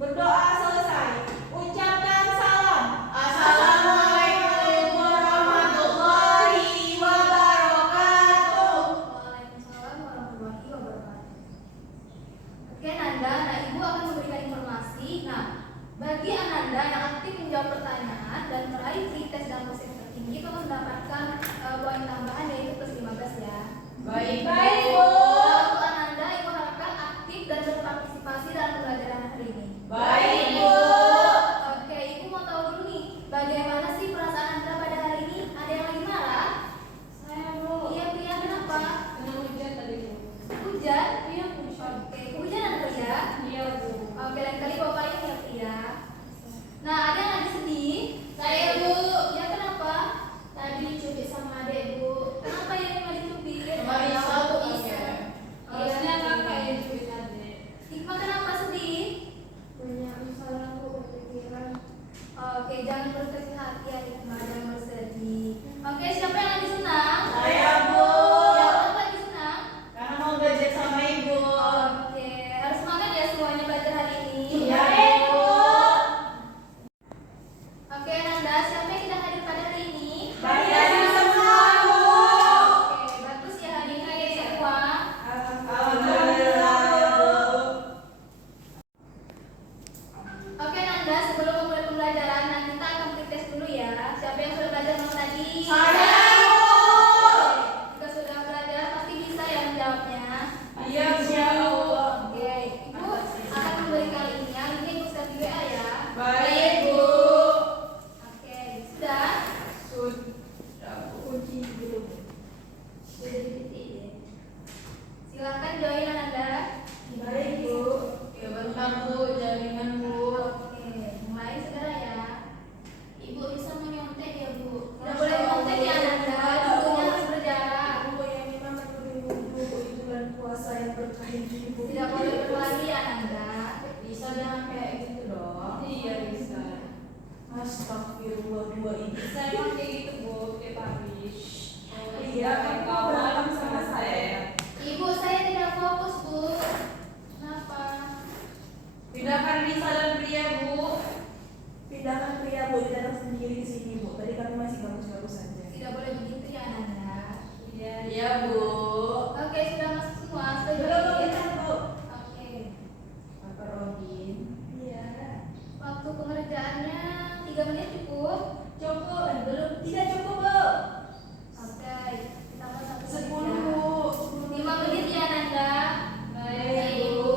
Berdoa selesai. Ucapkan salam. Assalamualaikum warahmatullahi wabarakatuh. Waalaikumsalam warahmatullahi wabarakatuh. Oke Nanda, Ibu akan memberikan informasi. Bagi Ananda yang aktif menjawab pertanyaan dan meraih free test dalam posisi tertinggi, itu akan mendapatkan poin tambahan yaitu plus 15 ya. Baik, Bu. Untuk Ananda, Ibu harapkan aktif dan berpartisipasi dalam pembelajaran hari ini. Baik, Bu. Oke, Ibu mau tahu dulu nih, bagaimana sih perasaan Anda pada hari ini? Ada yang lagi marah? Saya, Bu. Iya, Pria, kenapa? Kena hujan tadi, Bu. Hujan? Iya, oke. Hujan Pria? Iya, Bu. Oke, lain kali bawa payung ya, Pria. Nah, ada yang lagi sedih? Saya, Bu. Ya, kenapa? Tadi dicubit sama adek, Bu. Kenapa ya yang lagi cubit? Kemarin satu Iya. Harusnya kakak yang cubit adik. Hikmah kenapa sedih? Banyak masalah, Bu, berpikiran. Oke, jangan berkecil hati ya, Hikmah, jangan bersedih. Oke, siapa yang lagi senang? Saya, Bu. Ya, kenapa lagi senang? Karena mau belajar sama Ibu. Oke, harus semangat ya semuanya belajar hari ini. Iya, Bu. Oke, Nanda, siapa yang tidak hadir pada hari ini? Hadir semua, Bu. Oke, bagus ya hari ini hadir semua. Alhamdulillah, Bu. Oke, Nanda, sebelum memulai pembelajaran, nanti kita akan pretest dulu ya. Siapa yang sudah belajar malam tadi? Saya, Bu. Jika sudah belajar, pasti bisa ya menjawabnya. Iya, Bu. Oke, Ibu akan memberi kali ini ya. Ini Ibu share di WA ya. Baik, Bu. Oke, sudah. Sudah, Bu. Kunci dulu. Sudah dibitik ya. Silakan join Nanda. Baik, Bu. Ya, bentar, Bu. Jaringan, Bu. Oke, mulai segera ya. Ibu bisa menyontek ya, Bu? Tidak boleh nyontek ya Nanda, dulunya harus berjarak. Bu, yang memang menuju itu bulan puasa yang berkah ini, Bu. Tidak boleh berlari ya Nanda. Bisa jangan kayak gitu dong. Iya, bisa. Astagfirullah, dua ini. Bisa emang kayak gitu, Bu. Tiap hari. Iya, kan kau berantem sama saya. Ibu, saya tidak fokus, Bu. Kenapa? Pindahkan Risa dan Pria, Bu. Pindahkan Pria, Bu, datang sendiri ke sini, Bu. Tadi kami masih bagus-bagus saja. Tidak boleh begitu ya Nanda. Iya, Bu. Oke, sudah masuk semua, sudah Belum, join. kita, Bu. Oke. Bapak Robin. Iya. Waktu pengerjaannya 3 menit cukup. Cukup, belum. Tidak cukup, Bu. Oke, ditambah 1 menit 10, ya. Bu. 5 menit ya Nanda. Baik, Bu.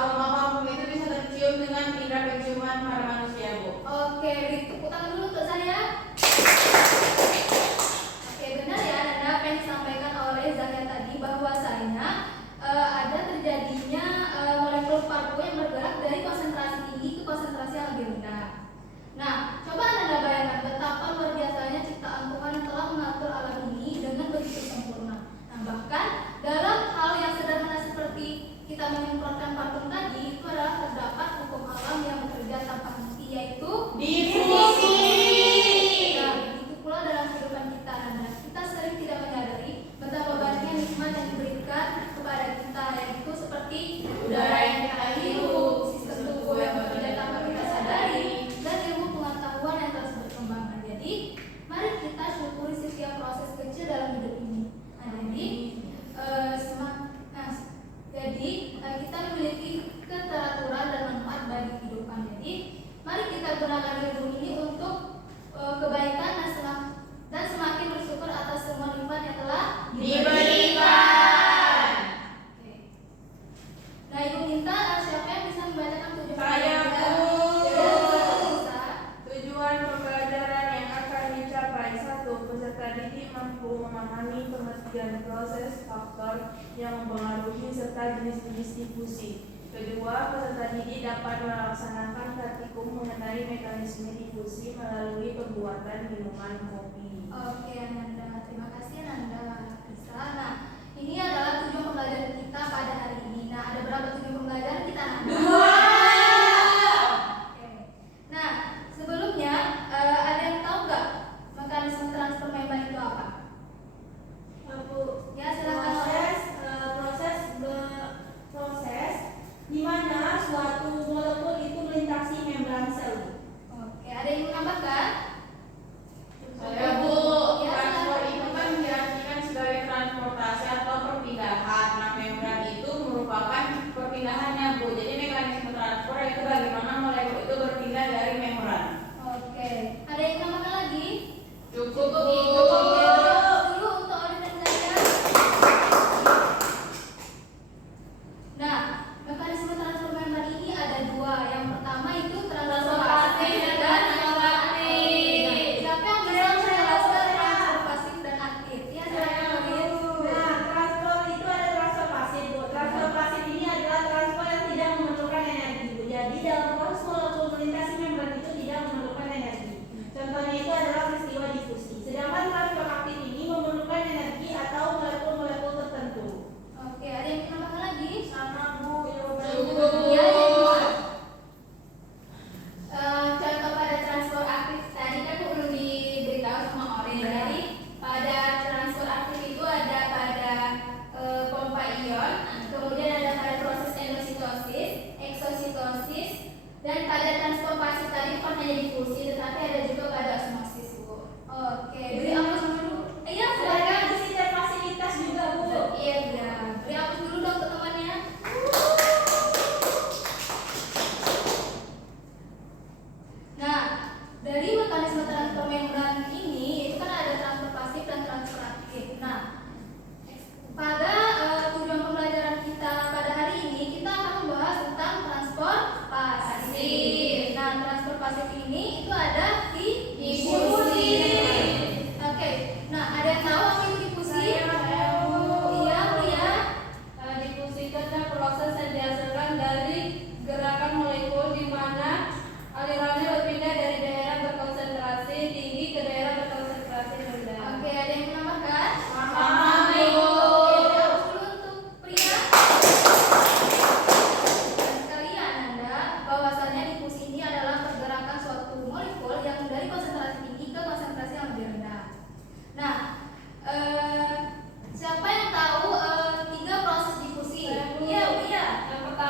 aroma parfum itu bisa tercium dengan indera penciuman pada manusia, Bu. Oke, beri tepuk tangan dulu untuk saya. Oke, benar ya Nanda apa yang disampaikan oleh Zahya tadi bahwasanya ada terjadinya molekul parfum yang bergerak dari konsentrasi tinggi ke konsentrasi yang lebih rendah. Nah, coba Nanda bayangkan betapa luar biasanya ciptaan Tuhan yang telah mengatur alam ini dengan begitu sempurna. Nah, bahkan dalam hal yang sederhana seperti kita menyemprotkan parfum tadi itu adalah terdapat hukum alam yang bekerja tanpa henti, yaitu Difusi. Nah, begitu pula dalam kehidupan kita, Nanda. Kita sering tidak menyadari betapa banyaknya nikmat yang diberikan kepada kita, yaitu seperti udara yang kita hirup, sistem tubuh yang bekerja tanpa kita sadari, dan ilmu pengetahuan yang terus berkembang. Nah, jadi mari kita syukuri setiap proses kecil dalam hidup ini. Kita memiliki keteraturan dan manfaat bagi kehidupan. Jadi mari kita gunakan ilmu ini untuk kebaikan dan semakin bersyukur atas semua nikmat yang telah Diberikan. Oke. Nah, Ibu minta siapa yang bisa membacakan tujuan Saya, pembelajaran? Bu. Jadi, bisa. Tujuan pembelajaran yang akan dicapai: 1. Peserta didik mampu memahami pengertian proses, faktor yang mempengaruhi serta jenis-jenis difusi. Kedua, peserta didik dapat melaksanakan praktikum mengenai mekanisme difusi melalui pembuatan minuman kopi. Oke, Nanda. Terima kasih, Nanda. Bisa. Nah, ini adalah tujuan pembelajaran kita pada hari ini. Nah, ada berapa tujuan pembelajaran kita, Nanda? 2. Oke. Nah, sebelumnya ada yang tahu nggak mekanisme transfer membrane itu apa? Bu, Ya, silakan. proses di mana suatu molekul itu melintasi membran sel. Oke, ada yang menambahkan? Saya, Bu. Ya, Transport silakan. itu kan diartikan sebagai transportasi atau perpindahan. Nah, membran itu merupakan perpindahannya, Bu. Jadi mekanisme transport itu bagaimana molekul itu berpindah dari membran. Oke, ada yang menambahkan lagi? Cukup, Bu. Oke, berapa dulu untuk Olin dan saya? Nah, mekanisme transfer membran ini ada dua. Yang pertama itu transfer pasif dan transfer aktif. Siapa yang bisa menjelaskan transfer pasif dan aktif? Ya, silakan Olin. Nah, transfer itu ada transfer pasif, Bu. Transfer pasif ini adalah transfer yang tidak memerlukan energi, Bu. Jadi dalam proses molekul melintasi membran itu tidak memerlukan energi. Contohnya itu adalah peristiwa difusi. Sedangkan transfer aktif ini memerlukan energi atau molekul-molekul tertentu. Oke, ada yang menambahkan lagi? Sama, Bu. Cukup, Bu. Ya, ya, Bu. Contoh pada transfer aktif tadi kan belum diberitahu sama Orin. Jadi pada transfer aktif itu ada pada pompa ion, kemudian ada pada proses endositosis, eksositosis, dan pada transfer pasif tadi bukan hanya difusi, tetapi ada juga pada osmosis, Bu. Oke, beri aplaus dulu. Iya, silakan. Ada isi dan fasilitas juga, Bu. Iya, iya. Beri aplaus dulu dong ke temannya. Nah, dari mekanisme transfer membran ini itu kan ada transfer pasif dan transfer aktif. Nah, pada tujuan pembelajaran kita pada hari ini kita akan membahas tentang transfer pasif. Nah, transfer pasif ini itu ada di difusi. Oke. Nah, ada yang tahu apa itu difusi? Iya, Lia. Difusi itu adalah proses yang dihasilkan dari gerakan molekul di mana alirannya berpindah dari daerah berkonsentrasi tinggi ke daerah berkonsentrasi rendah. Oke, ada yang menambahkan? Paham, Bu. Oke, hapus dulu untuk pria. Dan sekalian Anda, bahwasanya difusi ini adalah pergerakan suatu molekul yang dari konsentrasi tinggi ke konsentrasi yang lebih rendah. Nah, siapa yang tahu 3 proses difusi? Saya, Bu. Iya, iya. Yang pertama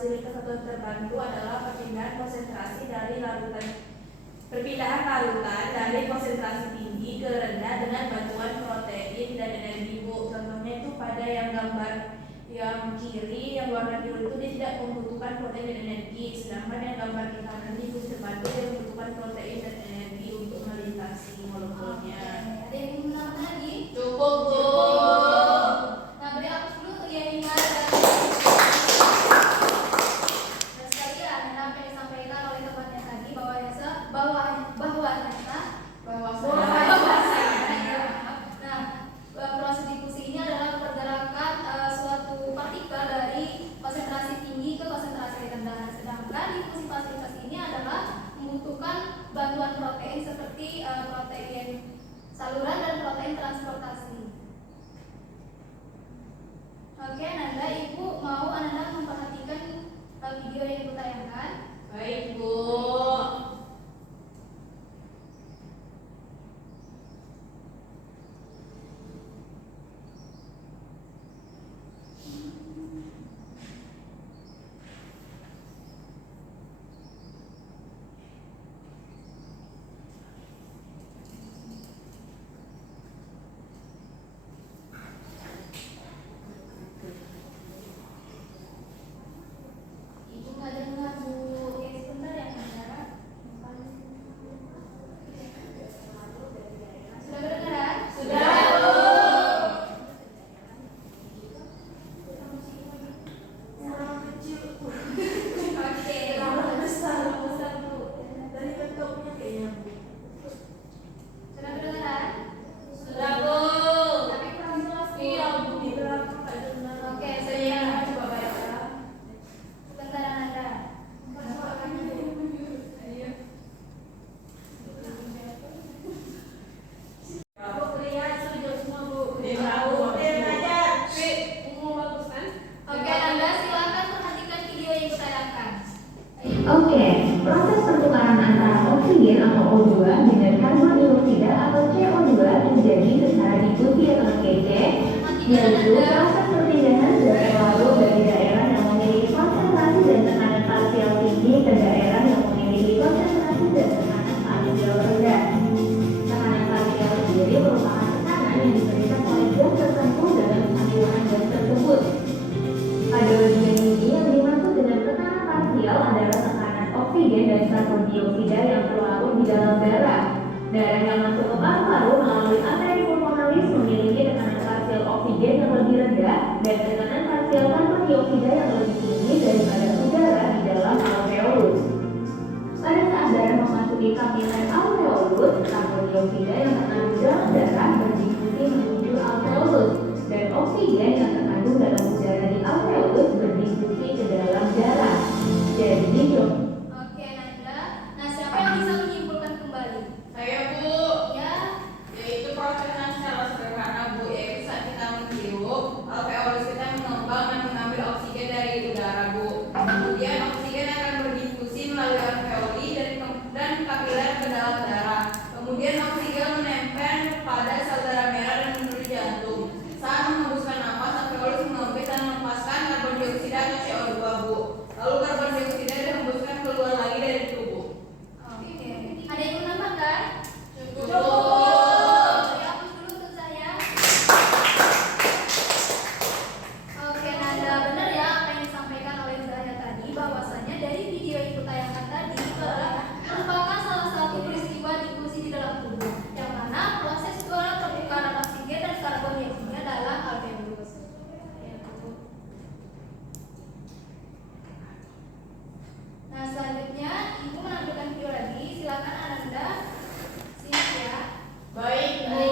fasilitas atau terbantu adalah perpindahan larutan dari konsentrasi tinggi ke rendah dengan bantuan protein dan energi Bu. Contohnya itu pada yang gambar yang kiri yang warna biru itu dia tidak membutuhkan protein dan energi, sedangkan yang gambar di kanan di bus terbantu dia membutuhkan protein dan energi untuk melintasi molekulnya. Ada yang ingin menambahkan lagi? Cukup Bu. Nah, beri hapus dulu untuk yang ingin dan sekalian apa yang disampaikan oleh temannya tadi proses difusi ini adalah pergerakan suatu partikel dari konsentrasi tinggi ke konsentrasi rendah. Sedangkan difusi fasilitas ini adalah membutuhkan bantuan protein seperti protein saluran dan protein transportasi. Oke, Nanda, Ibu mau Anda memperhatikan video yang Ibu tayangkan? Baik Bu. Ibu nggak dengar Bu. Oke, sebentar ya Nanda. Sudah kedengaran? Sudah Bu. Orang kecil Bu. Oke. Orang besar Bu. dari bentuknya kayaknya Bu. Sudah kedengaran? Sudah Bu. Tapi kurang jelas Bu. Iya Bu, di belakang nggak dengar. Oke, Saya saya coba baca. sebentar Nanda. Bu, lihat sujud semua Bu. Umum bagus kan? Oke, Nanda silakan perhatikan video yang saya tayangkan. Oke, proses pertukaran antara oksigen atau O2 dengan karbon dioksida atau CO2 terjadi secara difusi atau KC, yaitu proses perpindahan zat larut dari daerah yang memiliki konsentrasi dan tekanan parsial tinggi ke daerah yang memiliki konsentrasi dan tekanan parsial rendah. Tekanan parsial sendiri merupakan tekanan yang diberikan oleh gas tertentu dalam campuran gas tersebut. Pada bagian ini yang dimaksud dengan tekanan parsial adalah tekanan oksigen dan karbon dioksida yang terlarut di dalam darah. Darah yang masuk ke paru-paru melalui arteri pulmonalis memiliki tekanan parsial oksigen yang lebih rendah dan tekanan parsial karbon dioksida yang lebih tinggi daripada udara di dalam alveolus. Pada saat darah memasuki kapiler alveolus, karbon dioksida yang terkandung dalam darah berdifusi menuju alveolus dan oksigen yang terkandung dalam udara di alveolus berdifusi ke dalam darah. Jadi, Oke, Nanda. Nah, siapa yang bisa menyimpulkan kembali? Saya Bu. Ya, Yaitu prosesnya secara sederhana Bu, yaitu saat kita menghirup, alveolus kita mengembang dan mengambil oksigen dari udara Bu. Kemudian oksigen akan berdifusi melalui alveoli dan kapiler ke dalam darah. Kemudian oksigen menempel pada sel darah merah dan menuju jantung. Saat menghembuskan napas, alveolus mengombit dan melepaskan karbon dioksida atau CO2 Bu. Lalu karbon dioksida dihembuskan keluar lagi dari tubuh. oke. Ada yang mau menambahkan? Cukup. Beri hapus dulu untuk saya. Oke, Nanda, benar ya apa yang disampaikan oleh Zahya tadi, bahwasanya dari video yang ditayangkan tadi itu adalah merupakan salah satu peristiwa difusi di dalam tubuh, yang mana proses pertukaran oksigen dan karbon dioksida dalam alveolus. Nah, selanjutnya Ibu menampilkan video lagi. Silakan Ananda. Siap ya. Baik Bu.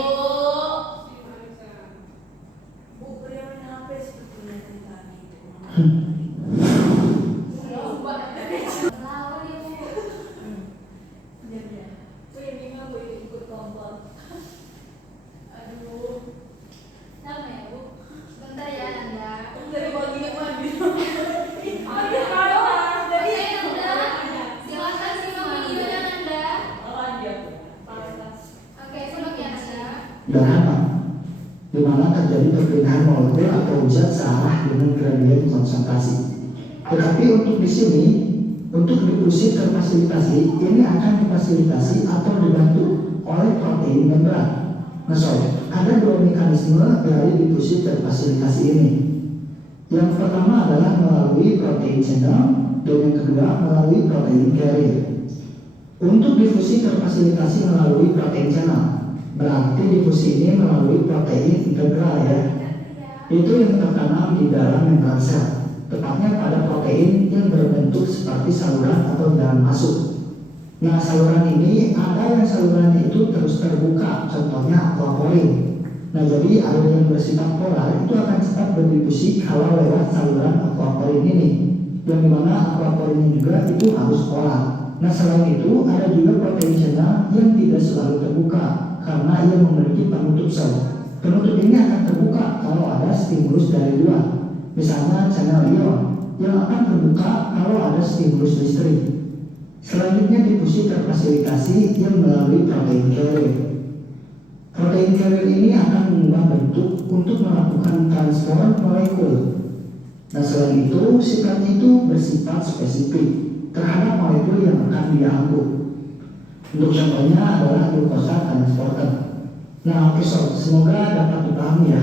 Bu, beri yang HP sebetulnya ceritanya itu. Lawan ya Bu. Iya. Bu, ini nggak Bu ikut kelompok. Aduh. Sama ya Bu. Sebentar ya Nanda. Dari bagian mana? Oke Nanda. Silakan simak videonya Nanda. Oke, simak ya Nanda. Granat, di mana terjadi perpindahan molekul atau zat searah dengan gradien konsentrasi. Tetapi untuk di sini, untuk difusi terfasilitasi, ini akan difasilitasi atau dibantu oleh protein membran. Nah, ada dua mekanisme dari difusi terfasilitasi ini. Yang pertama adalah melalui protein channel dan yang kedua melalui protein carrier. Untuk difusi terfasilitasi melalui protein channel, berarti difusi ini melalui protein integral ya. Itu yang tertanam di dalam membran sel, tepatnya pada protein yang berbentuk seperti saluran atau jalan masuk. Nah, saluran ini ada yang salurannya itu terus terbuka, contohnya aquaporin. Nah, jadi air yang bersifat polar itu akan cepat berdifusi kalau lewat saluran aquaporin ini, yang dimana aquaporin ini juga itu harus polar. Nah, selain itu ada juga protein channel yang tidak selalu terbuka karena ia memiliki penutup sel. Penutup ini akan terbuka kalau ada stimulus dari luar, misalnya channel ion yang akan terbuka kalau ada stimulus listrik. Selanjutnya difusi terfasilitasi yang melalui protein carrier. Protein carrier ini akan mengubah bentuk untuk melakukan transfer molekul. Nah, selain itu sifatnya itu bersifat spesifik terhadap molekul yang akan dia angkut. Untuk contohnya adalah glukosa transporter. Nah, oke sob, semoga dapat dipahami ya.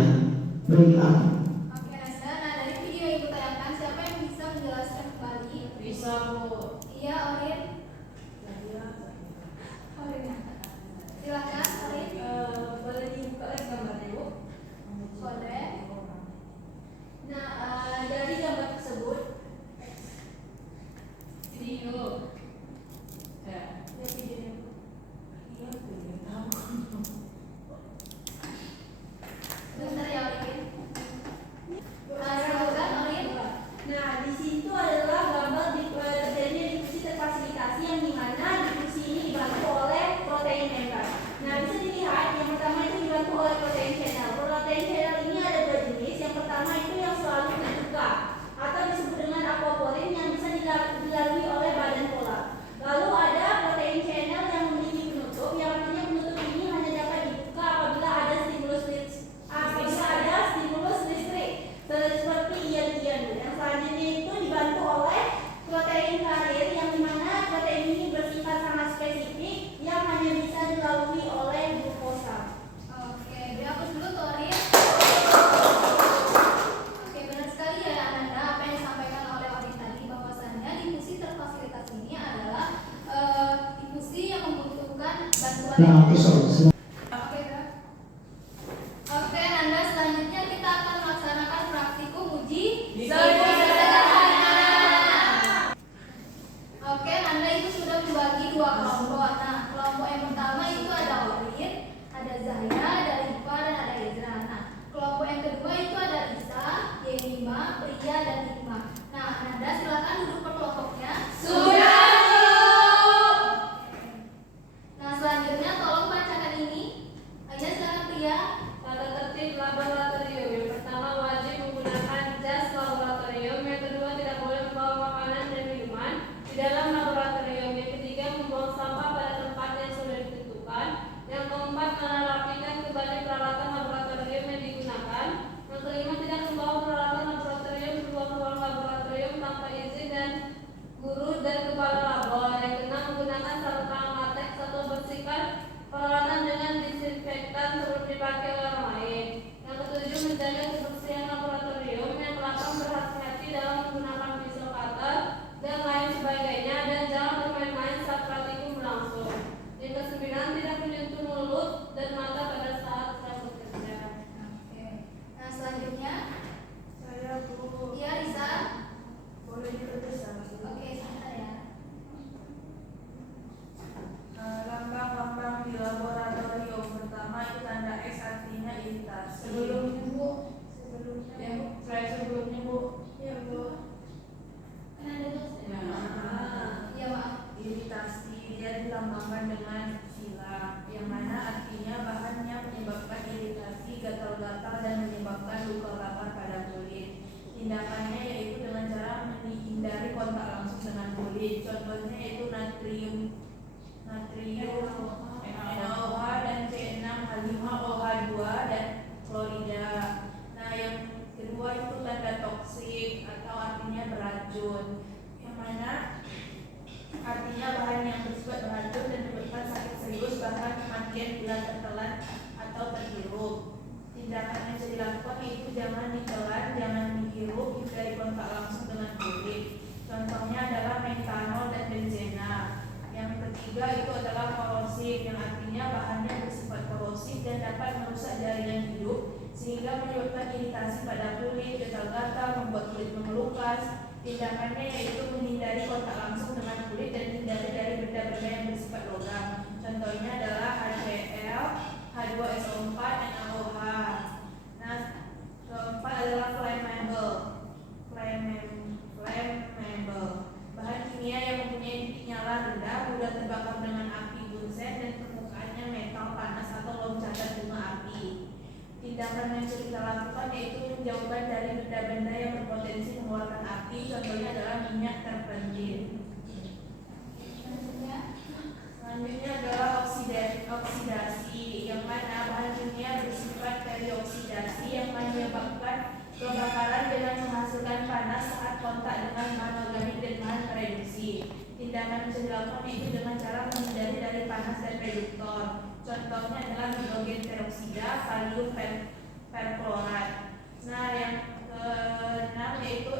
Baiklah. Oke, Nanda. Nah, dari video yang ibu tayangkan, siapa yang bisa menjelaskan kembali? Bisa Bu. Iya, Orin. Orin ya. Silakan, Orin. Boleh dibuka lagi gambarnya, Bu? Boleh. Nah, dari gambar tersebut Video. Ya. Ya, videonya. Bentar ya, Orin. Silakan, Orin. Nah, di situ adalah gambar terjadinya difusi terfasilitasi yang dimana difusi ini dibantu oleh protein membran. Nah, bisa dilihat yang pertama itu dibantu oleh protein channel. Protein channel ini ada dua jenis. Yang pertama itu yang selalu terbuka atau disebut dengan aquaporin yang bisa dilalui oleh badan polar. Lalu ada protein channel yang memiliki penutup, yang artinya penutup ini hanya dapat dibuka apabila ada stimulus listrik seperti ion-ion. Yang selanjutnya itu dibantu oleh protein carrier yang dimana protein ini bersifat sangat spesifik yang hanya bisa dilalui oleh glukosa. Oke, dihapus dulu tuh, Orin. Oke, benar sekali ya, Ananda, apa yang disampaikan oleh Orin tadi, bahwasannya difusi terfasilitasi ini adalah difusi yang membutuhkan bantuan. Nah, oke sob, Oke, Kak. Oke, Nanda, selanjutnya kita akan melaksanakan praktikum uji sederhana. Oke, Nanda itu sudah membagi dua kelompok. Nah, kelompok yang pertama itu ada Orin, ada Zahira, ada Rifa, dan ada Ezra. Nah, kelompok yang kedua itu ada Isa, Yemima, Priya, dan Hikmah. Nah, Nanda silakan duduk per kelompoknya. Sudah. Nah, selanjutnya tolong bacakan ini. Ayo silakan Priya. Tata tertib laboratorium. Yang pertama wajib menggunakan jas laboratorium. Yang kedua tidak boleh membawa makanan dan minuman di dalam laboratorium. Yang ketiga membuang sampah pada tempat yang sudah ditentukan. Yang keempat menerapikan kembali peralatan laboratorium yang digunakan. Yang kelima tidak membawa peralatan laboratorium keluar ruang laboratorium tanpa izin dan guru dan kepala labor. Yang keenam menggunakan sarung tangan latex atau bersihkan peralatan dengan disinfektan sebelum dipakai orang lain. Yang ketujuh menjaga kebersihan laboratorium. Yang delapan berhati-hati dalam menggunakan pisau cutter dan lain sebagainya dan jangan bermain-main saat praktikum berlangsung. Yang kesembilan tidak menyentuh mulut dan mata pada saat bekerja. Oke. Nah, selanjutnya Saya Bu. Iya, Risa. Boleh diperiksa? Oke, sebentar ya. Lambang-lambang di laboratorium. Pertama itu tanda X artinya iritasi. Sebelumnya Bu. Sebelumnya. Slide sebelumnya Bu. Ya Bu. Kan ada tuh. Ya. Iya, maaf. Iritasi dia dilambangkan dengan sila, yang mana artinya bahannya menyebabkan iritasi, gatal-gatal dan menyebabkan luka bakar pada kulit. Tindakannya yaitu dengan cara menghindari kontak langsung dengan kulit. Contohnya yaitu natrium NaOH dan C6H5OH2 dan klorida. Nah, yang kedua itu tanda toksik atau artinya beracun, yang mana artinya bahan yang bersifat beracun dan menyebabkan sakit serius bahkan kematian bila tertelan atau terhirup. Tindakan yang bisa dilakukan yaitu jangan ditelan, jangan dihirup, hindari kontak langsung dengan kulit. Contohnya adalah metanol dan benzena. Yang ketiga itu adalah korosif, yang artinya bahannya bersifat korosif dan dapat merusak jaringan hidup sehingga menyebabkan iritasi pada kulit, gatal-gatal, membuat kulit memelukas. Tindakannya yaitu menghindari kontak langsung dengan kulit dan hindari dari benda-benda yang bersifat logam. Contohnya adalah HCl, H2SO4, NaOH. Nah, keempat adalah flammable. Bahan kimia yang mempunyai titik nyala rendah, mudah terbakar dengan api bunsen dan permukaannya metal panas atau loncatan bunga api. Tindakan yang bisa kita lakukan yaitu menjauhkan dari benda-benda yang berpotensi mengeluarkan api. Contohnya adalah minyak terpentil. Selanjutnya adalah oksidasi, yang mana bahan kimia bersifat dari oksidasi yang menyebabkan kebakaran dengan menghasilkan panas saat kontak dengan bahan organik dan bahan tereduksi. Tindakan yang bisa dilakukan yaitu dengan cara menghindari dari panas dan reduktor. Contohnya adalah hidrogen peroksida, kalium perklorat. Nah, yang keenam yaitu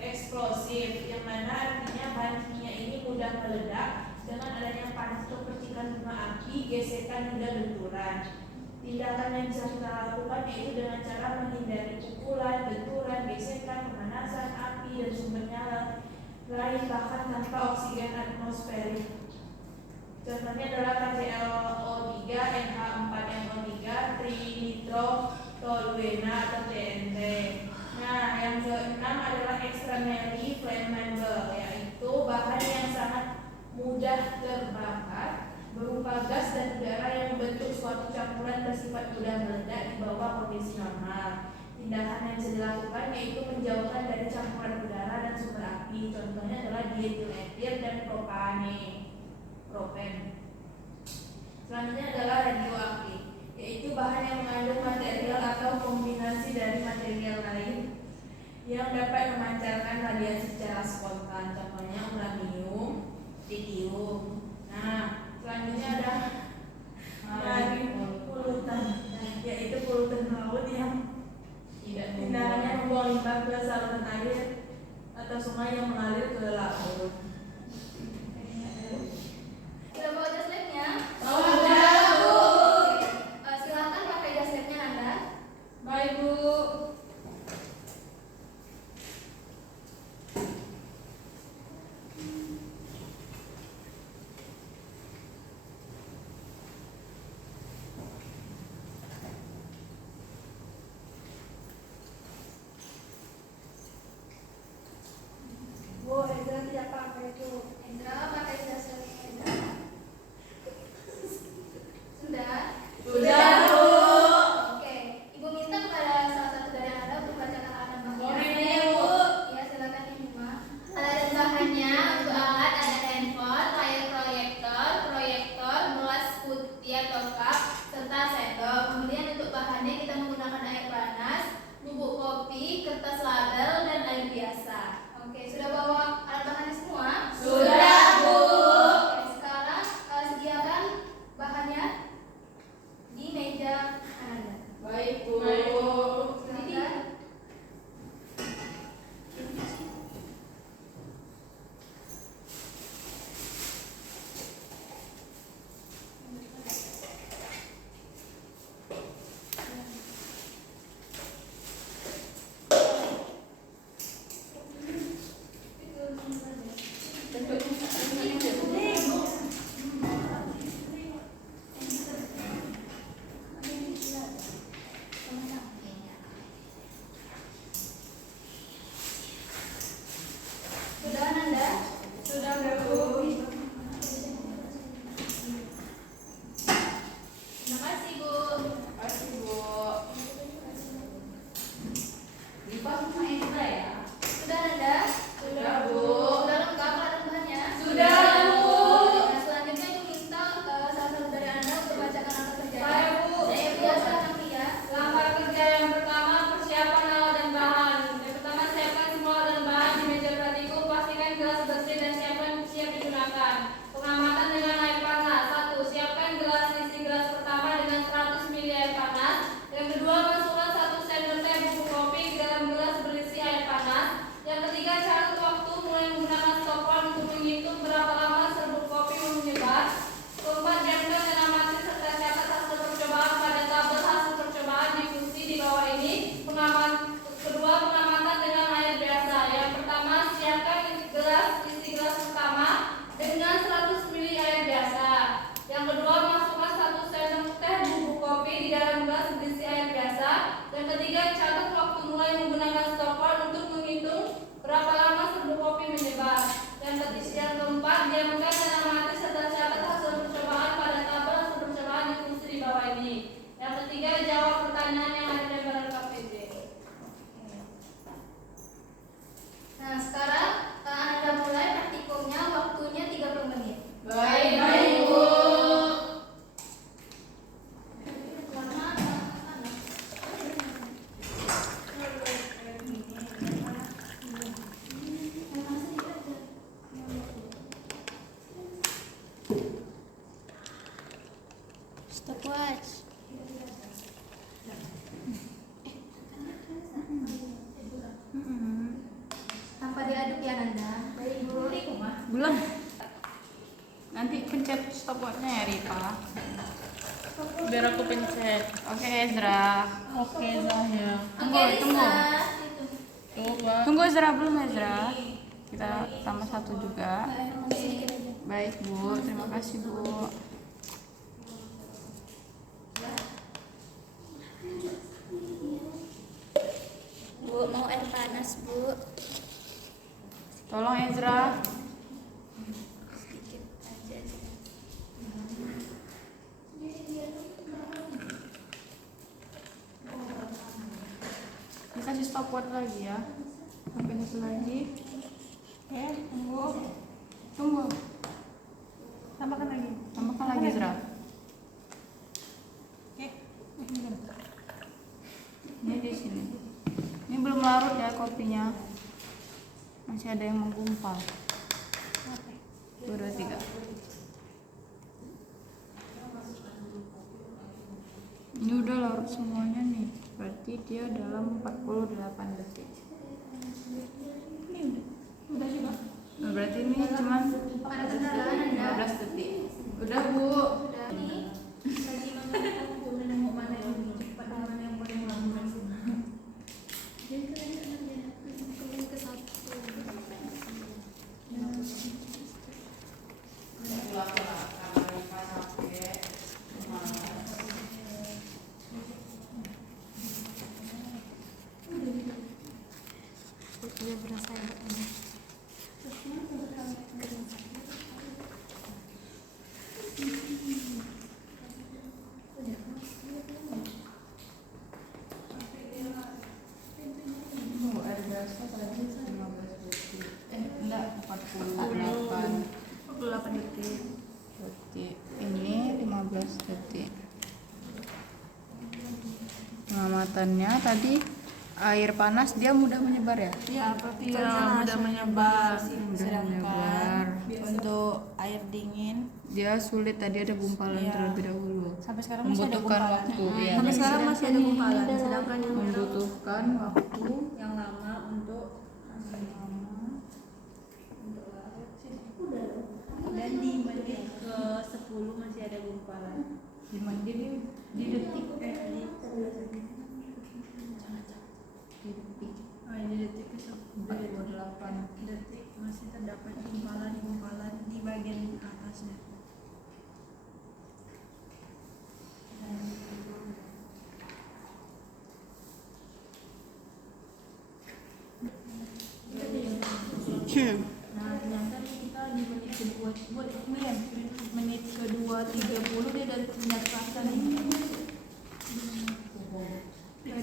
eksplosif, yang mana artinya bahan kimia ini mudah meledak dengan adanya panas atau percikan bunga api, gesekan hingga benturan. Tindakan yang bisa kita lakukan yaitu dengan cara menghindari pukulan, benturan, gesekan, pemanasan, api, dan sumbernya lain bahkan tanpa oksigen atmosferik. Contohnya adalah KClO3, NH4NO3, trinitrotoluena atau TNT. Nah, yang keenam adalah extremely flammable, yaitu bahan yang sangat mudah terbakar berupa gas dan udara yang membentuk suatu campuran bersifat mudah meledak di bawah kondisi normal. Tindakan yang bisa dilakukan yaitu menjauhkan dari campuran udara dan sumber api. Contohnya adalah dietil etil dan propen. Selanjutnya adalah radioaktif, yaitu bahan yang mengandung material atau kombinasi dari material lain yang dapat memancarkan radiasi secara spontan. Contohnya uranium, tritium. Nah, selanjutnya ada polutan, yaitu polutan laut yang tindakannya membuang limbah ke saluran air atau sungai yang mengalir ke laut. Sudah bawa jas labnya? Sudah, Bu. Silakan pakai jas labnya Anda. Baik, Bu. Bu, Hendra tidak pakai itu. Hendra pakai jas labnya Hendra. Sudah? Sudah, Bu. Oke, Ibu minta kepada salah satu dari Anda untuk bacakan alat bahannya. Boleh, Bu. Iya, silakan Ibu Ma. Alat bahannya untuk alat ada handphone, layar proyektor, gelas putih atau cup, serta sendok. Kemudian untuk bahannya kita menggunakan air panas, bubuk kopi, kertas label, dan air biasa. Oke, sudah bawa alat bahannya semua? Sudah, Bu. Stopwatch. Tanpa diaduk ya Nanda. Belum. Nanti pencet stopwatchnya ya Ripa. Biar aku pencet. Oke Ezra. Oke, Zahya. Tunggu, tunggu. Coba. Tunggu Ezra, belum Ezra. Kita tambah satu juga. Baik Bu, terima kasih Bu. Bu, mau air panas, Bu. Tolong Ezra. Sedikit aja. Dikasih stopwatch lagi ya. Sampai satu lagi. Oke, tunggu. Tunggu. Tambahkan lagi. Tambahkan lagi Ezra. Oke. Ini di sini. Ini belum larut ya kopinya. Masih ada yang menggumpal. 2, 2, 3. Ini udah larut semuanya nih. Berarti dia dalam 48 detik. Ini udah juga. Nah, berarti ini cuma 15 detik. Udah Bu. Dia berasa hebat ini. Air biasa tadi 15 detik. Enggak, 48 detik. Ini 15 detik. Pengamatannya tadi air panas dia mudah menyebar ya? Iya, mudah menyebar. Menyebar. Untuk air dingin Dia sulit, tadi ada gumpalan terlebih dahulu. sampai sekarang masih ada Membutuhkan gumpalan. waktu ya. Sampai sekarang masih ada gumpalan, sedangkan yang Membutuhkan waktu yang lama untuk dan di menit ke 10 masih ada gumpalan. di detik Di detik ke 48 detik masih terdapat gumpalan di bagian atasnya. Nah, ternyata kita di menit kedua, menit kedua 30 dia dari minyak rasa nih.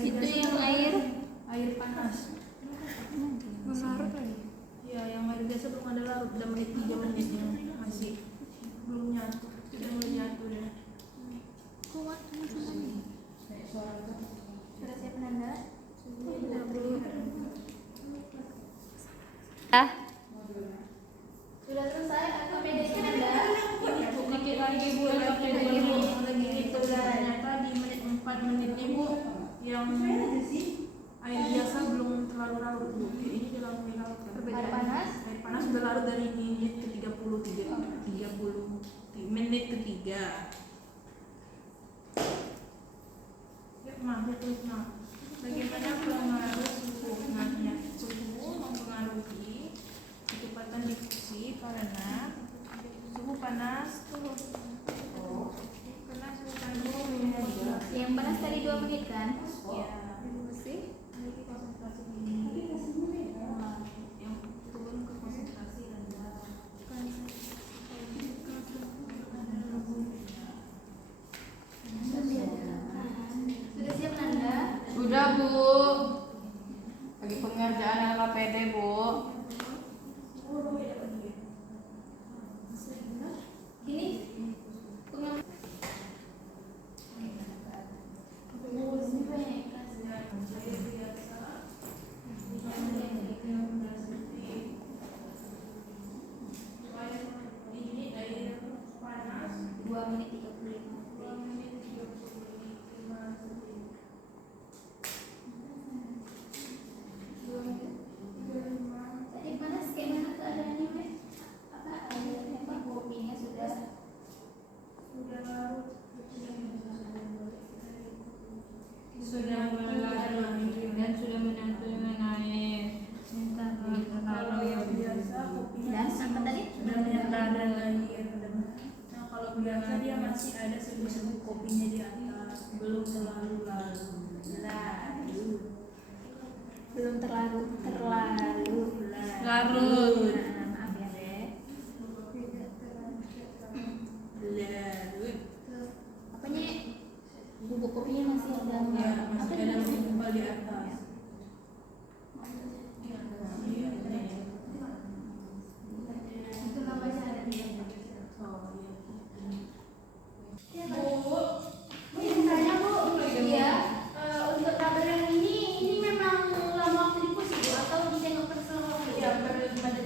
Itu yang Air panas. larut lagi. Ya, yang air biasa belum ada larut, udah menit 3 menitnya masih belum nyatu, sudah mulai nyatu ya. Kuat teman-teman. Sudah siap Nanda? Sudah selesai APD Nanda? Sedikit lagi Bu, lagi itu ternyata di menit 4 menit ini Bu, yang air biasa belum terlalu larut Bu. Ini sudah mulai larut kan? Air panas? Air panas sudah larut dari menit ke 30 menit ketiga. Ya, bagaimana pengaruh suhu? Suhu mempengaruhi kecepatan difusi karena suhu panas Yang panas tadi 2 menit kan? ya. Sih? Memiliki konsentrasi tinggi. Yang turun ke konsentrasi rendah. Sudah siap Nanda? Udah Bu. Lagi pengerjaan LKPD Bu. Ini pengam- menit 35 Tadi panas kayak mana keadaannya, Weh? Apa kopinya sudah larut. Sudah mulai larut dan sudah menyentuh dengan air. Kalau yang biasa kopinya dan apa tadi? sudah menyerah dan air. Nah kalau biasa dia masih ada serbuk-serbuk kopinya di atas, belum terlalu larut. Belum terlalu Larut. maaf ya, Dek. Larut. Apanya? Bubuk kopinya masih ada. Ya, masih Apa ada ini? gumpal di atas. Iya, Itu namanya ada di dalam. oh iya. Bu, yang tanya Bu, iya, untuk kabar yang ini memang lama waktu dipusi Bu atau ditengok selama waktu? Ya, pada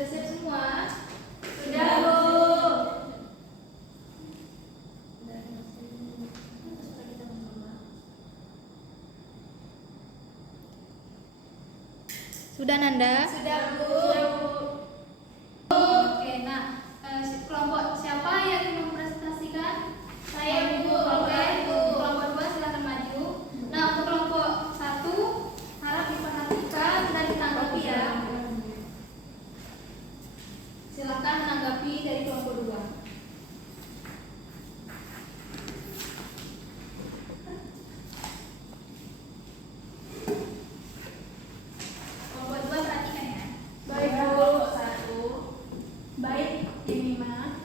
Sudah siap semua? Sudah, Bu. Sudah Nanda? Sudah, Bu. Oke, nah kelompok siapa yang ingin mempresentasikan? Saya, Bu. Kelompok 2 silakan maju. Nah, untuk kelompok 1 harap diperhatikan dan ditanggapi ya. Silakan menanggapi dari kelompok 2. Kelompok 2 perhatikan ya. Baik, Bu. Satu. Baik, Yemima.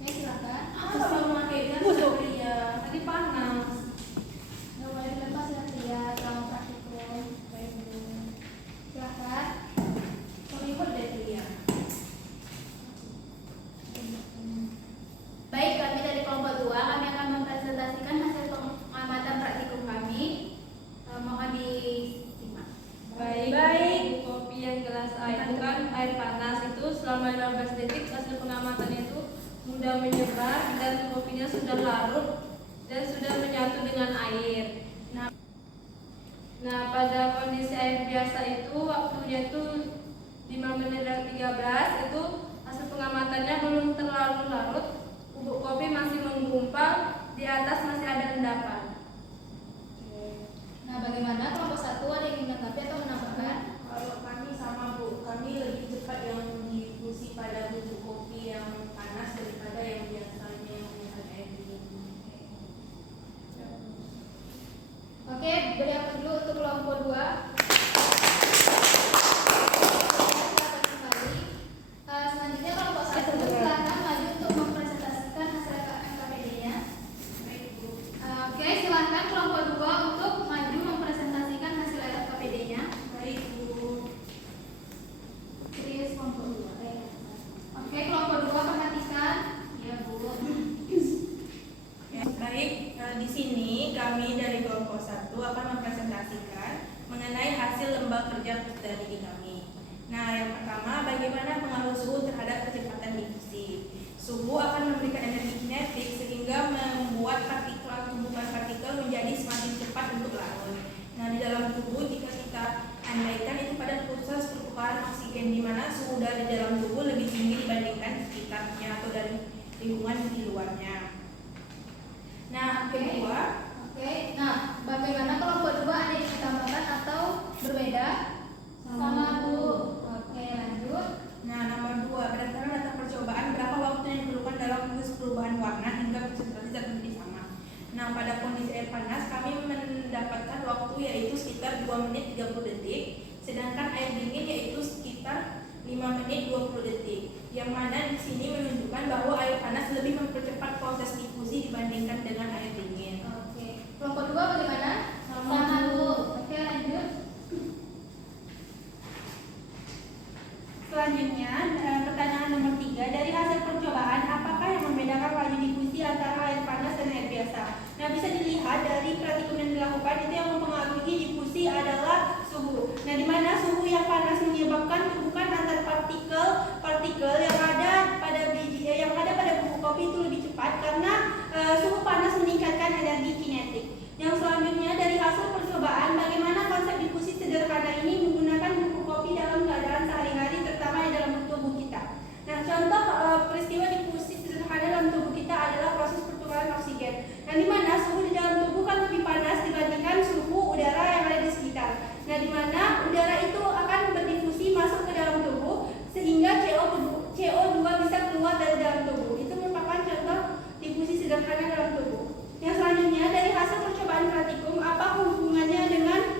Ya, silakan. Apa mau memakai gas Satria? Tadi panas. Nggak boleh dilepas ya, Tia. Selama praktikum. Baik, Bu. Silakan. Terlibat deh Tia. Baik, kami dari kelompok 2 kami akan mempresentasikan hasil pengamatan praktikum kami. Mohon disimak. Baik. Kopi yang gelas air itu kan air panas itu selama 15 detik hasil pengamatannya itu mudah menyebar dan kopinya sudah larut dan sudah menyatu dengan air. Nah, pada kondisi air biasa itu waktunya itu 5 menit dan 13 itu hasil pengamatannya belum terlalu larut, bubuk kopi masih menggumpal, di atas masih ada endapan. Nah, bagaimana kelompok 1 ada yang ingin menanggapi atau menambahkan? Kalau kami sama Bu, kami lebih cepat yang difusi pada bubuk kopi yang panas daripada yang biasanya yang menggunakan air dingin. Oke, beri apa dulu untuk kelompok 2. Selanjutnya kelompok 1 silakan maju untuk mempresentasikan hasil KKPD-nya. Baik, Bu. Oke, silakan kelompok 2 untuk maju mempresentasikan hasil KKPD-nya. Baik, Bu. Serius kelompok 2. Oke, kelompok 2 perhatikan. Ya, Bu. Ya, baik, di sini kami dari kelompok 1 akan mempresentasikan mengenai hasil lembah kerja peserta didik kami. Nah, yang pertama, bagaimana pengaruh suhu terhadap kecepatan difusi. Suhu akan memberikan energi kinetik sehingga membuat partikel atau tumbukan partikel menjadi semakin cepat untuk larut. Nah, di dalam tubuh jika kita andaikan itu pada proses pertukaran oksigen di mana suhu udara di dalam tubuh lebih tinggi dibandingkan di sekitarnya atau dari lingkungan di luarnya. Nah, kedua, Oke, nah bagaimana kelompok 2 ada yang ditambahkan atau berbeda? Sama, Bu. Oke, lanjut. nah nomor 2, berdasarkan data percobaan berapa waktu yang diperlukan dalam proses perubahan warna hingga konsentrasi zat menjadi sama. Nah, pada kondisi air panas kami mendapatkan waktu yaitu sekitar 2 menit 30 detik, sedangkan air dingin yaitu sekitar 5 menit 20 detik. Yang mana di sini menunjukkan bahwa air panas lebih mempercepat proses difusi dibandingkan dengan air dingin. Oke, kelompok 2 bagaimana? Sama, Bu. Oke, lanjut. Selanjutnya, pertanyaan nomor 3, dari hasil percobaan, apakah yang membedakan laju difusi antara air panas dan air biasa? Nah, bisa dilihat dari praktikum yang dilakukan itu yang mempengaruhi difusi adalah suhu. Nah, di mana suhu yang panas menyebabkan tumbukan antar partikel yang ada pada bubuk kopi itu lebih cepat karena suhu panas meningkatkan energi kinetik. Yang selanjutnya, dari hasil percobaan, bagaimana konsep difusi sederhana ini menggunakan bubuk kopi dalam keadaan sehari-hari, terutama di dalam tubuh kita. Nah, contoh peristiwa difusi sederhana dalam tubuh kita adalah proses pertukaran oksigen. Nah, di mana suhu di dalam tubuh kan lebih panas dibandingkan suhu udara yang ada di sekitar. Nah, di mana udara itu akan berdifusi masuk ke dalam tubuh sehingga CO2 bisa keluar dari dalam tubuh. Itu merupakan contoh difusi sederhana dalam tubuh. Yang selanjutnya, dari hasil percobaan praktikum, apa hubungannya dengan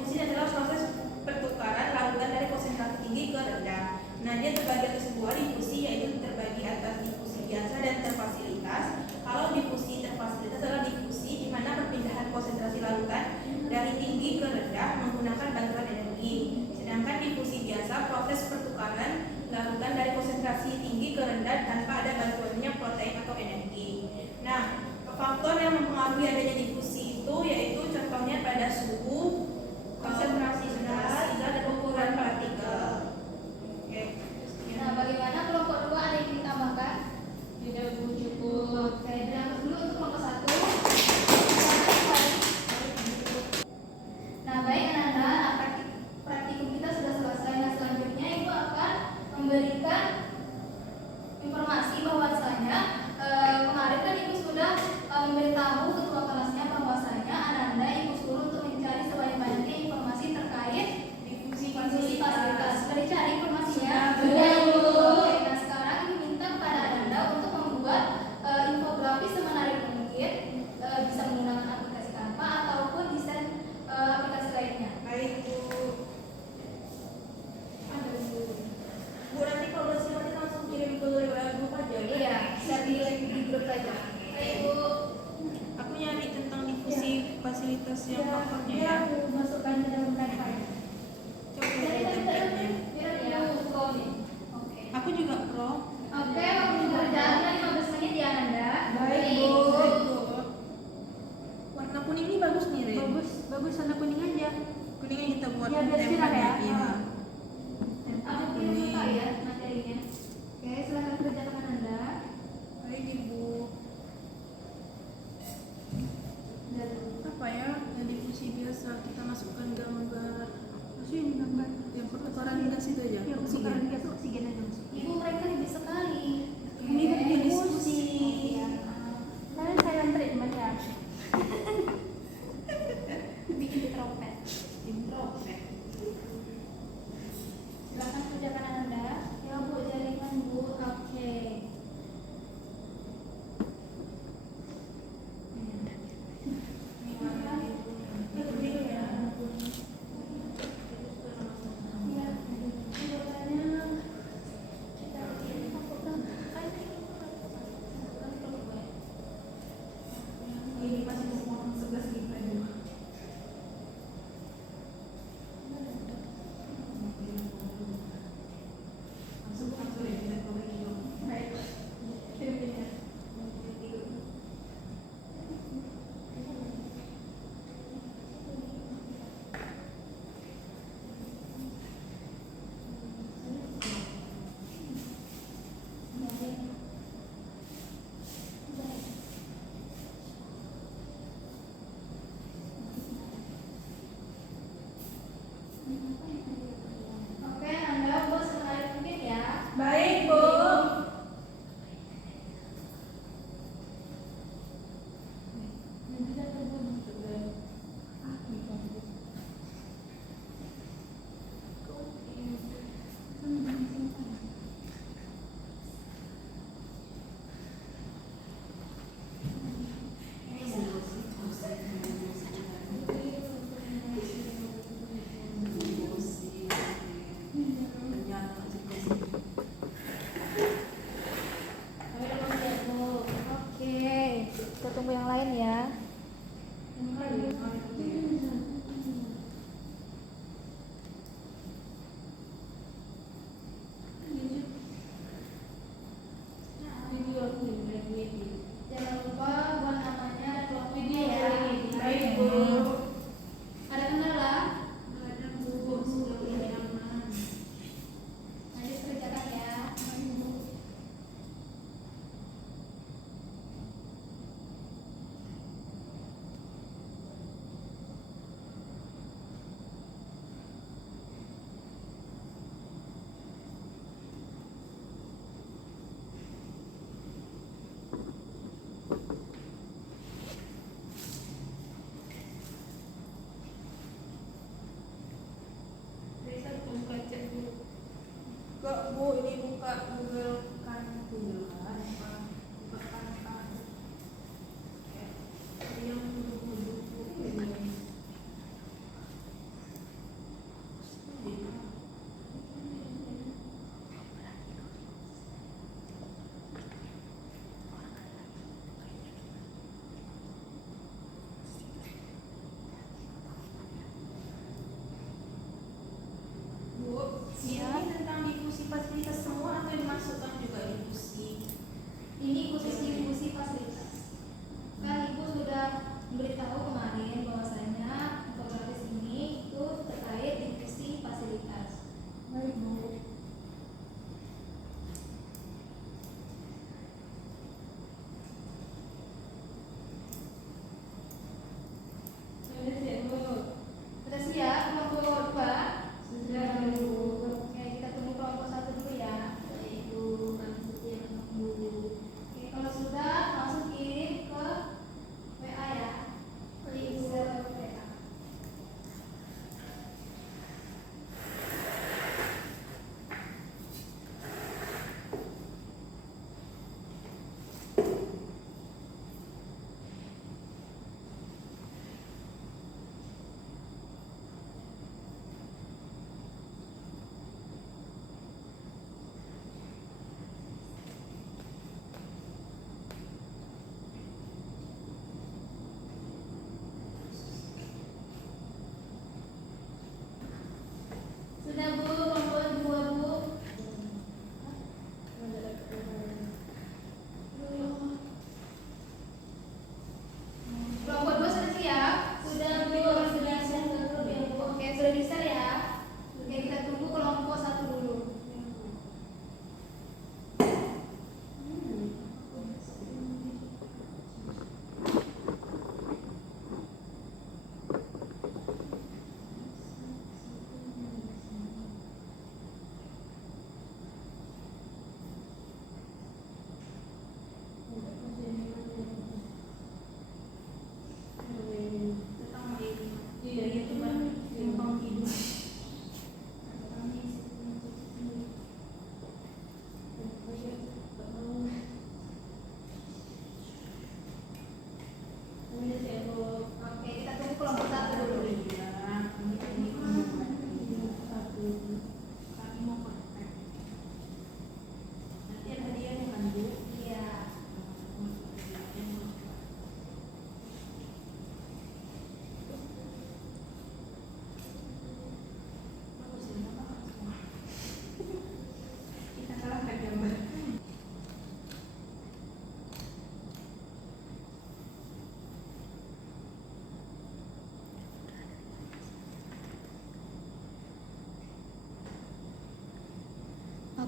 difusi adalah proses pertukaran larutan dari konsentrasi tinggi ke rendah. Nah, dia terbagi atas sebuah difusi, yaitu terbagi atas difusi biasa dan terfasilitas. Kalau difusi terfasilitas adalah difusi di mana perpindahan konsentrasi larutan dari tinggi ke rendah menggunakan bantuan energi. Sedangkan difusi biasa proses pertukaran larutan dari konsentrasi tinggi ke rendah tanpa ada bantuannya protein atau energi. Nah, faktor yang mempengaruhi adanya difusi itu yaitu contohnya pada suhu, konsentrasi zat, dan ukuran partikel. Oke. Nah, bagaimana kelompok 2 ada yang ditambahkan? Tidak Bu, cukup. Oke, dan dulu untuk kelompok 1. Nah, baik anak-anak, praktikum kita sudah selesai. Nah, selanjutnya Ibu akan memberikan informasi bahwasanya kemarin kan Ibu sudah memberitahu ketua kelasnya bahwasanya Ananda Ibu suruh untuk mencari sebanyak-banyaknya informasi terkait difusi fasilitas. Sudah dicari informasinya? Sudah, Bu. Oke, nah sekarang Ibu minta kepada Ananda untuk membuat infografis semenarik mungkin, bisa menggunakan aplikasi Canva ataupun desain aplikasi lainnya. Baik, Bu. Bu, nanti kalau udah siap nanti langsung kirim ke WA grup aja. Bu. Iya, share di grup saja. Ibu, Aku nyari tentang difusi fasilitas yang faktornya ya. Aku masukkan ke dalam drive. Coba lihat template-nya. Ya, pro nih. Oke. Aku juga pro. Oke, waktu berjalan 15 menit ya Ananda. Baik, Bu. Warna kuning ini bagus nih, Ren. Bagus warna kuning aja. Kuningnya kita buat Ya, biar cerah template ya. Iya. Aku kirim foto ya materinya. Oke, silakan kerjakan Ananda. Baik, Ibu. Apa ya? Yang difusi biasa kita masukkan gambar. Ini gambar. Yang pertukaran gas itu aja. Ya, pertukaran gas oksigen aja masuk. Ibu mereka lebih sekali. Ini bentuknya diskusi. Ya. Kalian silent treatment ya. Bikin introvert. Silakan kerjakan Ananda. Ya Bu, jaringan Bu. Oke. Oke, Anda bos semenarik mungkin ya. Baik, Bu. Oke, kita tunggu yang lain ya. Jangan lupa buat namanya dan kelompok video ya. Baik, Bu. Ada kendala? Ada, Bu. Sudah aman. Nanti kerjakan ya.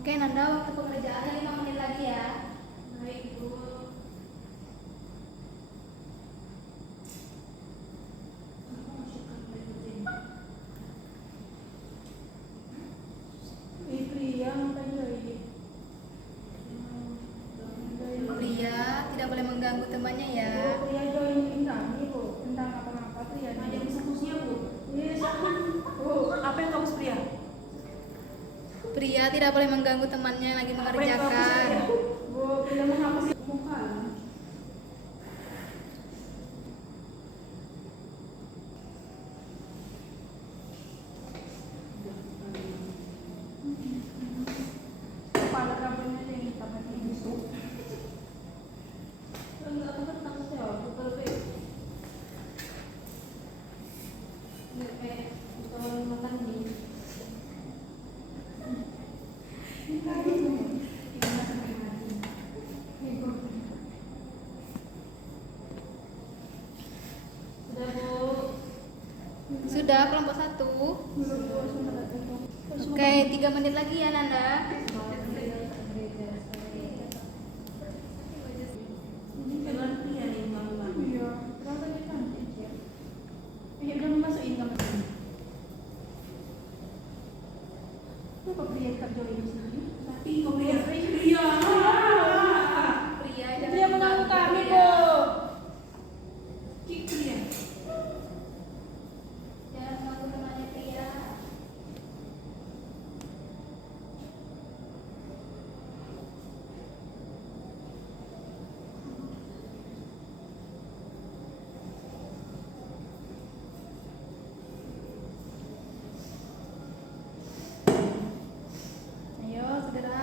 Oke Nanda, waktu pengerjaannya 5 menit lagi ya. Baik, Bu. Pria ngapain lagi? Pria tidak boleh mengganggu temannya ya. Pria join kami Bu, tentang apa-apa tuh ya. Ada kamusnya, Bu. Bu, apa yang kamus pria? Pria tidak boleh mengganggu temannya lagi Apa yang kamus mengerjakan. pria? Bu, tidak menghapus muka. Kepala kabarnya yang kita pakai busuk. Enggak, aku kan tanggung jawab, betul, Be. Ini kayak betul makan nih. Sudah, Bu. Sudah kelompok 1. Oke, 3 menit lagi ya Nanda. Dengan pria nih, Mama. Iya, rasanya cantik ya. Ini belum masukin kamar sini. Kenapa pria kerja ini sini? Tapi kok pria? Pria Dia mengganggu kami, Bu. Cik pria. Jangan mengganggu temannya pria. Ayo segera.